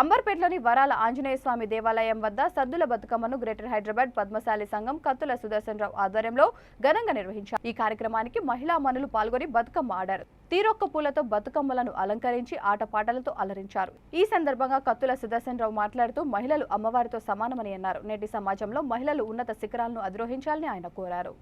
అంబర్పేటలోని వరాల ఆంజనేయ స్వామి దేవాలయం వద్ద సద్దుల బతుకమ్మను గ్రేటర్ హైదరాబాద్ పద్మశాలి సంఘం కత్తుల సుదర్శన్ రావు ఆధ్వర్యంలో ఘనంగా నిర్వహించారు. ఈ కార్యక్రమానికి మహిళా మనులు పాల్గొని బతుకమ్మ ఆడారు. తీరొక్క పూలతో బతుకమ్మలను అలంకరించి ఆటపాటలతో అలరించారు. ఈ సందర్భంగా కత్తుల సుదర్శన్ రావు మాట్లాడుతూ మహిళలు అమ్మవారితో సమానమని అన్నారు. నేటి సమాజంలో మహిళలు ఉన్నత శిఖరాలను అధిరోహించాలని ఆయన కోరారు.